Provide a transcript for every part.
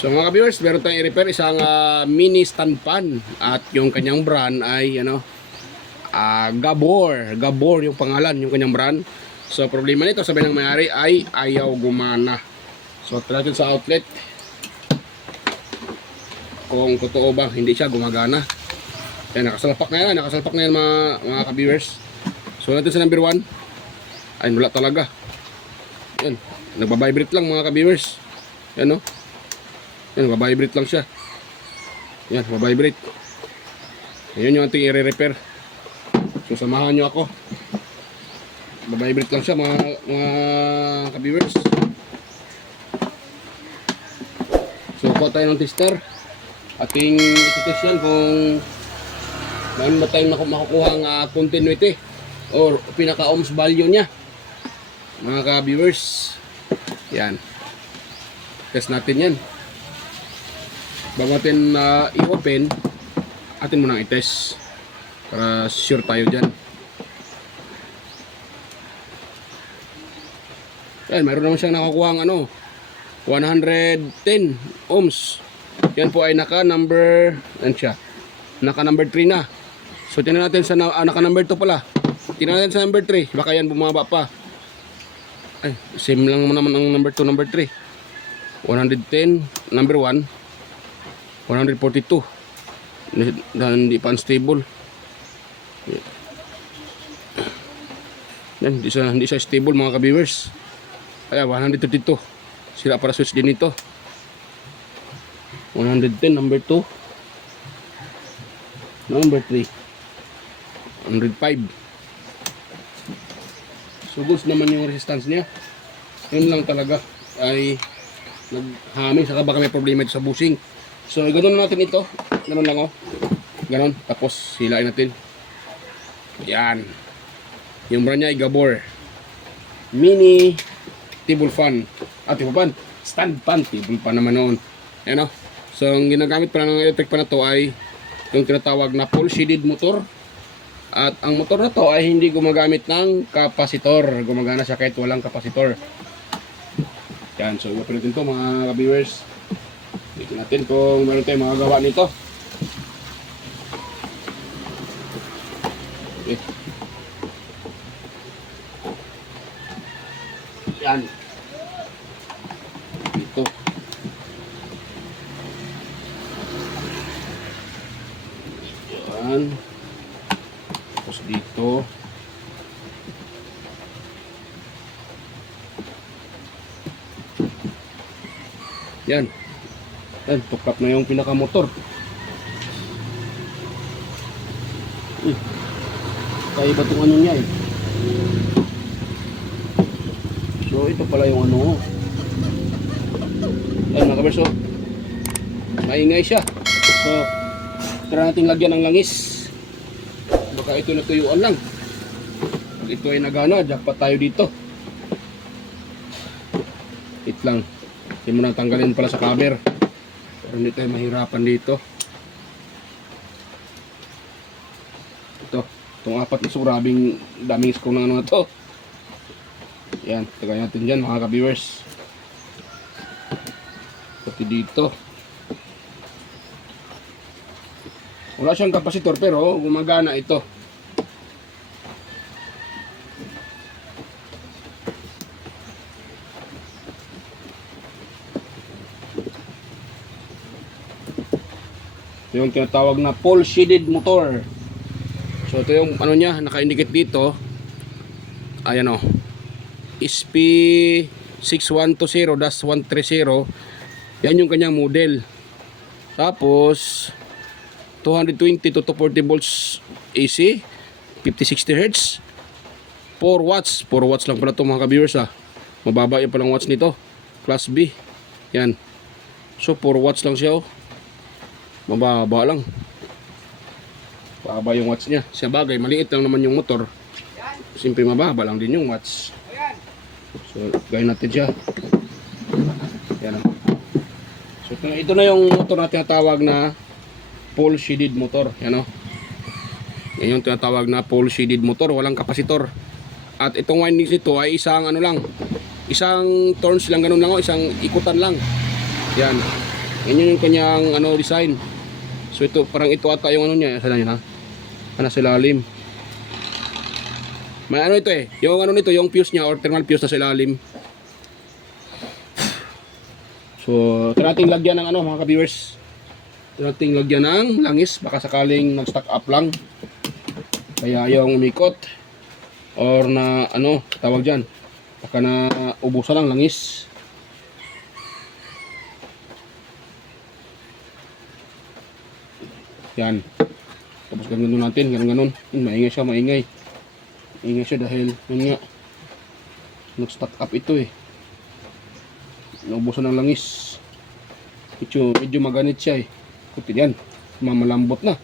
So mga ka-viewers, meron tayong i-repair isang mini stand pan at yung kanyang brand ay Gabor. Gabor yung pangalan, yung kanyang brand. So problema nito, sabi ng may-ari ay ayaw gumana. So try natin sa outlet kung totoo ba hindi siya gumagana. Yan, nakasalpak na yan mga ka-viewers. So natin sa number 1 ay wala talaga. Yan, nagbabibrate lang mga ka-viewers. Yan o. Yan, nagbabibrate lang siya. Yan, nagbabibrate. Ayan yung ating i-repair. So samahan nyo ako. Nagbabibrate lang siya mga ka-viewers. So kuha tayo ng tester. Ating iti-test yan kung mayroon ba tayong makukuha ang continuity or pinaka-ohms value niya mga ka-viewers. Yan, test natin yan. Bago natin i-open, atin munang i-test para sure tayo dyan. Yan, mayroon naman siyang nakukuha ang 110 ohms. Yan po ay naka number 3 na. So tingnan natin sa naka number 2 pala. Tingnan natin sa number 3, baka yan bumaba pa. Ay, same lang naman ang number 2, number 3. 110, number 1, 142. Hindi pa unstable. Yan, hindi siya stable mga ka-viewers. Kaya 132. Sira para switch din ito. 110, number 2, number 3, 105. So goods naman yung resistance niya. Yun lang talaga ay naghaming, saka baka may problema ito sa bushing. So ganoon natin ito, ganoon lang ganoon, tapos hilain natin. Yan, yung brand niya ay Gabor mini table fan at table fan, stand fan, table fan naman noon. Yan so ang ginagamit pala ng electric pan na to ay yung tinatawag na pole shaded motor. At ang motor na to ay hindi gumagamit ng kapasitor. Gumagana siya kahit walang kapasitor. Yan, so i-open natin to mga viewers. Tignan natin kung meron tayong magagawa nito. Okay. Yan. Dito. Yan. Tapos dito. Yan. Yan, tuklap na yung pinakamotor. Kaya iba itong ano niya eh. So ito pala yung Yan mga kaberso. Maingay siya. So tara natin lagyan ng langis. Baka ito natuyuan lang. Pag ito ay nagana, jackpot tayo dito. Wait lang. Hindi mo na tanggalin pala sa cover. Pero hindi tayo mahirapan dito. Itong apat na surabing daming screw ng na to. Yan, tagay natin dyan mga ka-viewers. Pati dito. Wala siyang kapasitor pero gumagana ito. Yung tinatawag na pole shaded motor. So ito yung niya, naka-indicate dito. Ayan SP6120-130. Yan yung kanyang model. Tapos 220 to 240 volts AC, 50-60 Hz, 4 watts. 4 watts lang pala ito mga ka-viewers Mababa yung palang watts nito. Class B. Yan. So 4 watts lang siya Mababa lang. Mababa yung watts niya. Siya bagay, maliit lang naman yung motor. Siyempre mababa lang din yung watts. So gawin natin siya. Yan So ito na yung motor na tinatawag na pole shaded motor. Yan Yan yung tinatawag na pole shaded motor, walang kapasitor. At itong windings nito ay isang isang turns lang, ganun lang isang ikutan lang. Yan. Ganyan yung kanyang ano design. So ito parang ito ata yung ano niya, sana yun ha. Nasa ilalim. May ano ito eh, yung ano nito, yung fuse niya or thermal fuse na sa ilalim. So, tinating lagyan ng ano mga ka-viewers. Tinating lagyan ng langis, baka sakaling nag-stack up lang. Kaya yung umikot or na ano, tawag diyan. Baka na ubusan lang langis. Yan. Tapos ganun natin, ganun. Maingay siya, maingay. Maingay siya dahil yun nga nag-stack up ito eh. Naubusan ng langis. Medyo maganit siya eh. Kuti yan. Malambot na.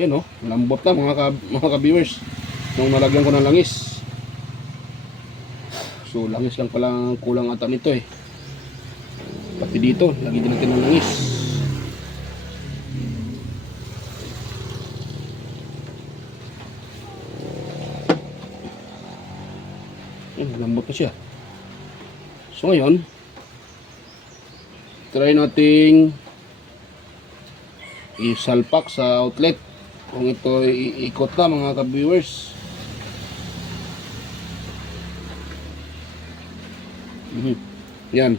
Yan oh, malambot na mga ka-viewers. Nung nalagyan ko ng langis. So langis lang pala kulang ata nito eh. Pati dito, lagyan din natin ng langis. Lambot na siya. So ngayon, try nating isalpak sa outlet kung ito iikot na mga ka-viewers. Yan.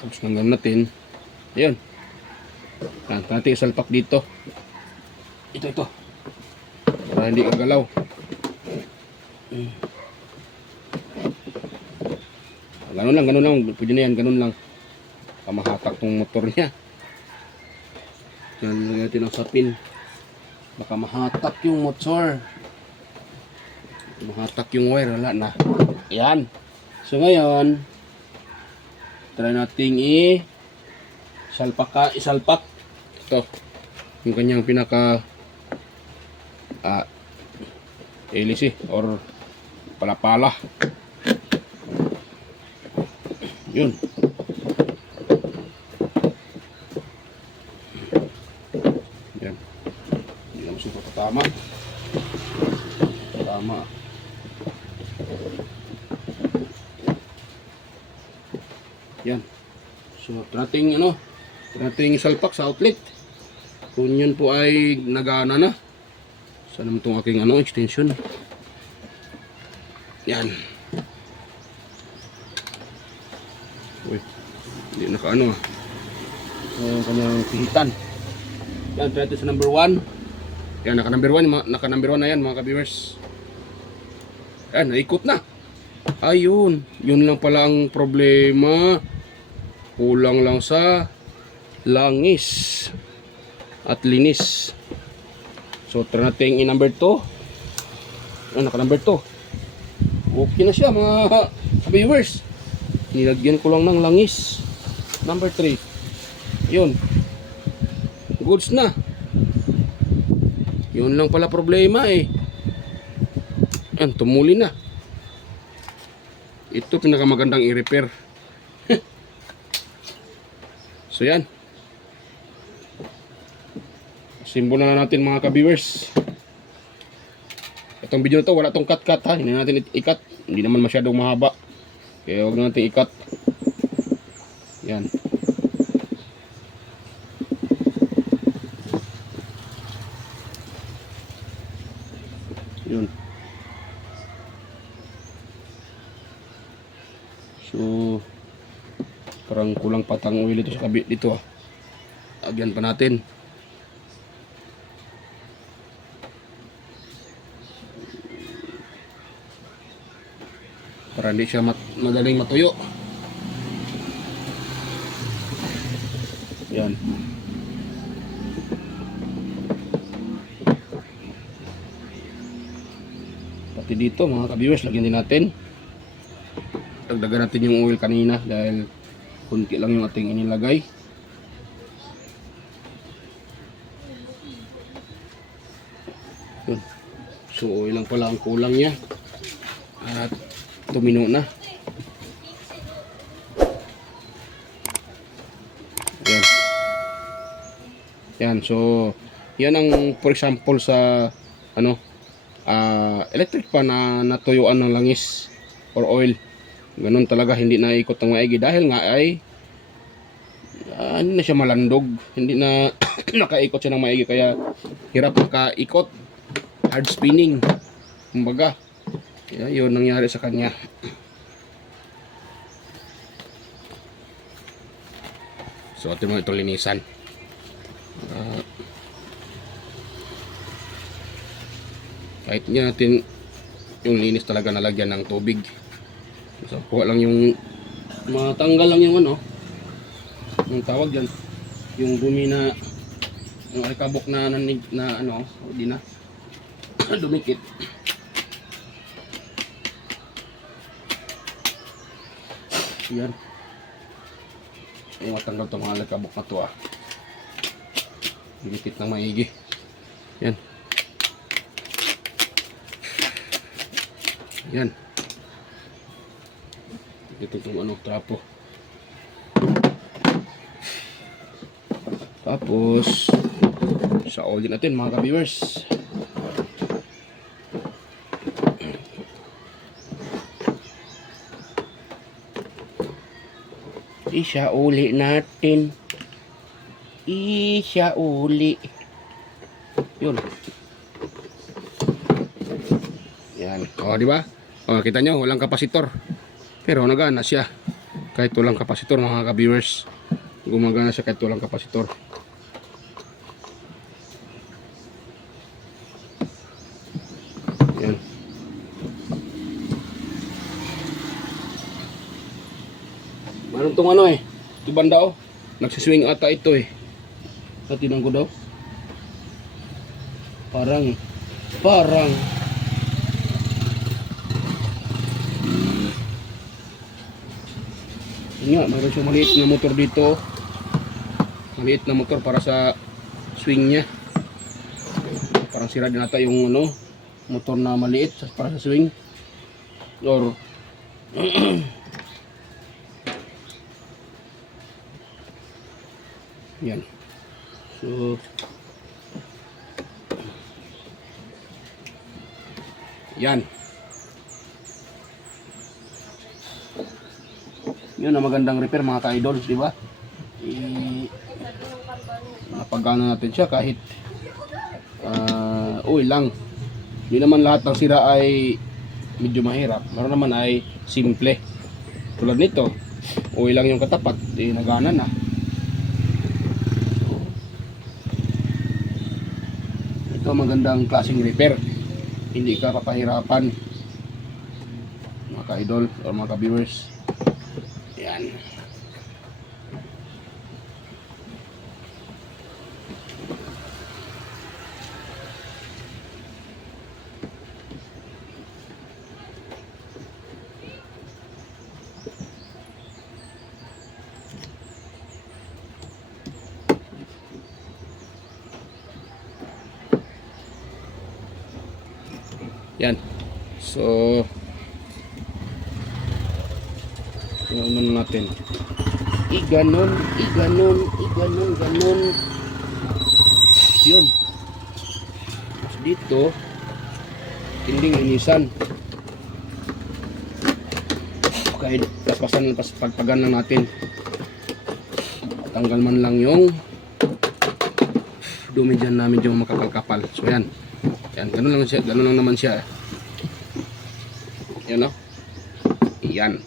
Tapos hanggang natin. Ayan. Natin isalpak dito. Ito. Para hindi kagalaw. Ganun lang, pwede na yan, ganun lang. Mahatak tong motor niya. Yan, lagyan natin ang sapin. Baka mahatak yung motor. Mahatak yung wire, wala na. Yan. So ngayon, try nating isalpak. Ito, yung kanyang pinaka hélice or palapala. Yun. Yan. Hindi naman super tama. Yan. So, tinating salpak sa outlet. Kung yun po ay nagana na. Saan naman itong aking extension. Yan. Uy, hindi nakaano ah. Kanyang pihitan. Yan, try ito sa number 1. Yan, naka number 1 na yan mga ka-viewers. Yan, naikot na. Ayun, yun lang pala ang problema. Kulang lang sa langis at linis. So, try natin number 2. Yan, naka number 2. Okay na siya mga viewers. Nilagyan ko lang ng langis. Number 3. Yun. Goods na. Yun lang pala problema eh. Yan, tumuli na. Ito pinakamagandang i-repair. So yan. Simbolo na natin mga ka-viewers. Itong video na to, wala tong cut ha. Hindi natin ikat. Hindi naman masyadong mahaba. Kaya huwag natin ikat. Yan. Yun. So, parang kulang patang oil ito sa kabit dito. Lagyan pa natin. Para hindi siya madaling matuyo. Yan. Pati dito mga ka-viewers, lagyan din natin. Dagdagan natin yung oil kanina dahil kunti lang yung ating inilagay. Yun. So oil lang pala ang kulang niya. At tumino na. Yan. Yan. So yan ang for example sa electric pan na natuyuan ng langis or oil. Ganun talaga, hindi naikot ng maigi dahil nga ay hindi na siya malandog. Hindi na nakaikot siya ng maigi, kaya hirap makaikot. Hard spinning. Kumbaga, yun nangyari sa kanya. So, atin mo itong linisan. Kahit niya natin yung linis talaga nalagyan ng tubig. So, kuha lang yung matanggal lang yung ano, yung tawag dyan, yung dumi na, yung alikabok na ano, hindi na dumikit. Yan. Ay, matanggal itong mga alikabok na to Dumikit ng maigi. Yan. Yan. Ito itong ano, trapo. Tapos, sa all din natin mga ka-viewers. Isauli natin. Isauli. Yun. Yan. O, di ba? O, kita nyo, walang kapasitor. Pero nagana siya. Kahit walang kapasitor, mga ka-viewers. Gumagana siya kahit walang kapasitor. Yan. Meron tong ano ito banda nagsiswing ata ito sa tinang ko daw. Parang yun nga, mayroon siyang maliit na motor dito. Maliit na motor para sa swing niya. Parang sira din ata yung ano, motor na maliit para sa swing. Or yan. So yan. Yun ang magandang repair mga ka-idols, di ba? Napagana natin siya kahit uy lang. Hindi naman lahat ng sira ay medyo mahirap. Meron naman ay simple. Tulad nito, uy lang yung katapat, nagana na. Ito magandang klaseng repair. Hindi ka papahirapan mga ka-idol o mga ka-viewers. Yan. Yan. So ano natin, iganon ganon. Yun. Tapos dito tinding linisan. Kahit papasan pagpagan lang natin, tanggal man lang yung dumi dyan na medyo makapal-kapal. So yan, ganun lang siya, ganun lang naman siya. Yan o. Yan.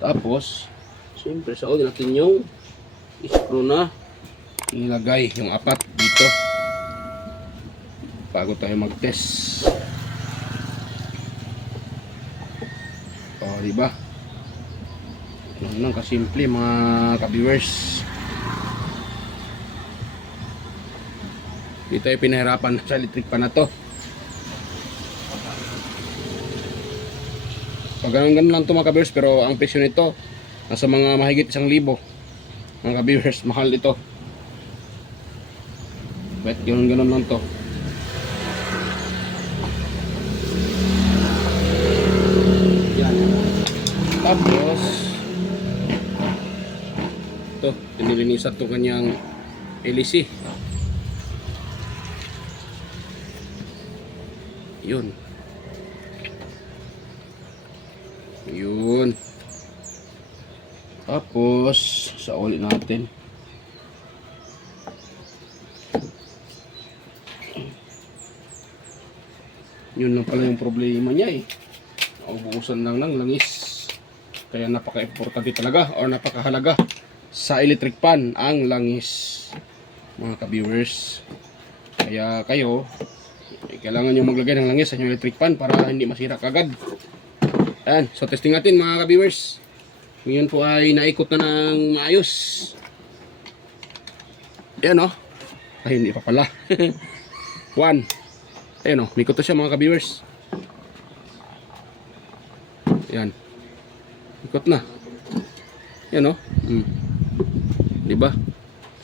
Tapos, siyempre sa ulo natin yung screw na nilagay, yung apat dito. Bago tayo mag-test. O, diba? Ganun lang kasimple mga ka-viewers. Di tayo pinahirapan sa electric pan na to. Pag ganun lang ito mga ka-viewers, pero ang presyo nito nasa mga mahigit 1,000 mga ka-viewers. Mahal ito. But ganun lang to. Yan. Tapos ito, tinilinisan ito kanyang LEC. Yun. Tapos sa ulit natin Yun lang pala yung problema niya eh. Naubusan lang ng langis. Kaya napaka-importante talaga o napakahalaga sa electric pan ang langis, mga ka-viewers. Kaya kayo, kailangan nyo maglagay ng langis sa inyong electric pan para hindi masira kagad. Ayan, so testing natin mga ka-viewers. Ngayon po ay naikot na ng maayos. Ayan o. Ay, hindi pa pala. 1. Ayan o, mikot na siya mga ka-viewers. Ayan. Ikot na. Ayan o. Diba?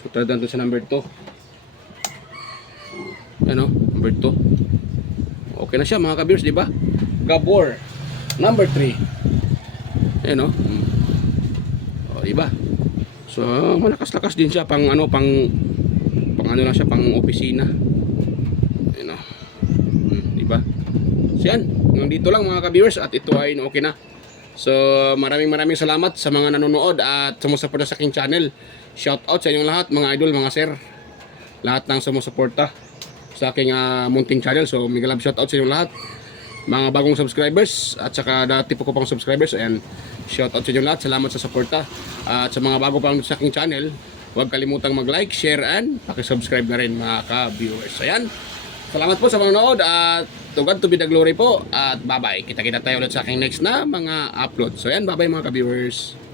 So, try natin sa number 2. Ayan o, number 2. Okay na siya mga ka-viewers, diba? Gabor. Number 3. Ayan o. O, diba? So, malakas-lakas din siya pang ano, pang ano lang siya, pang opisina. Ayan o. Diba? So, yan. Nandito lang mga ka-viewers at ito ay okay na. So, maraming salamat sa mga nanonood at sumusuporta sa aking channel. Shout out sa inyong lahat, mga idol, mga sir. Lahat ng sumusuporta sa aking munting channel. So, mega love shout out sa inyong lahat. Mga bagong subscribers at saka dati po ko pang subscribers. And shout out sa inyong lahat. Salamat sa suporta. At sa mga bago pa lang sa aking channel, huwag kalimutang mag-like, share, and pakisubscribe na rin mga ka-viewers. Ayan. Salamat po sa panonood at to God to be the glory po at bye-bye. Kita-kita tayo ulit sa aking next na mga upload. So yan, bye-bye mga ka-viewers.